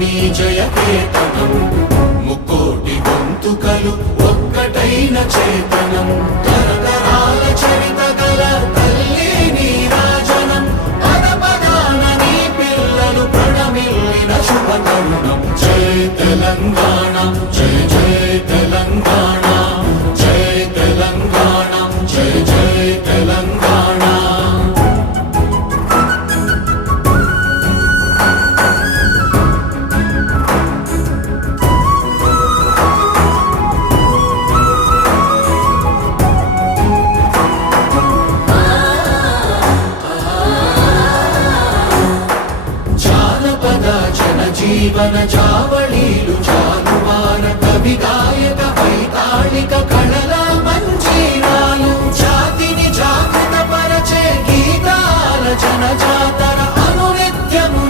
నీ జయకేతనం ముక్కోటి గొంతుకలు ఒక్కటైన చేతనం తరతరాల చరిత గల తల్లి నీరాజనం పద పదాన నీ పిల్లలు ప్రణమిల్లిన శుభ తరుణం జై తెలంగాణ జై జై తెలంగాణ జై తెలంగాణ జై జై తెలంగాణ జీవన జావళీలు జానువార కవి గాయక వైతాళిక కళల మంజీరాలు జాతిని జాగృత పరచే గీతాల జనజాతర అనునిత్యము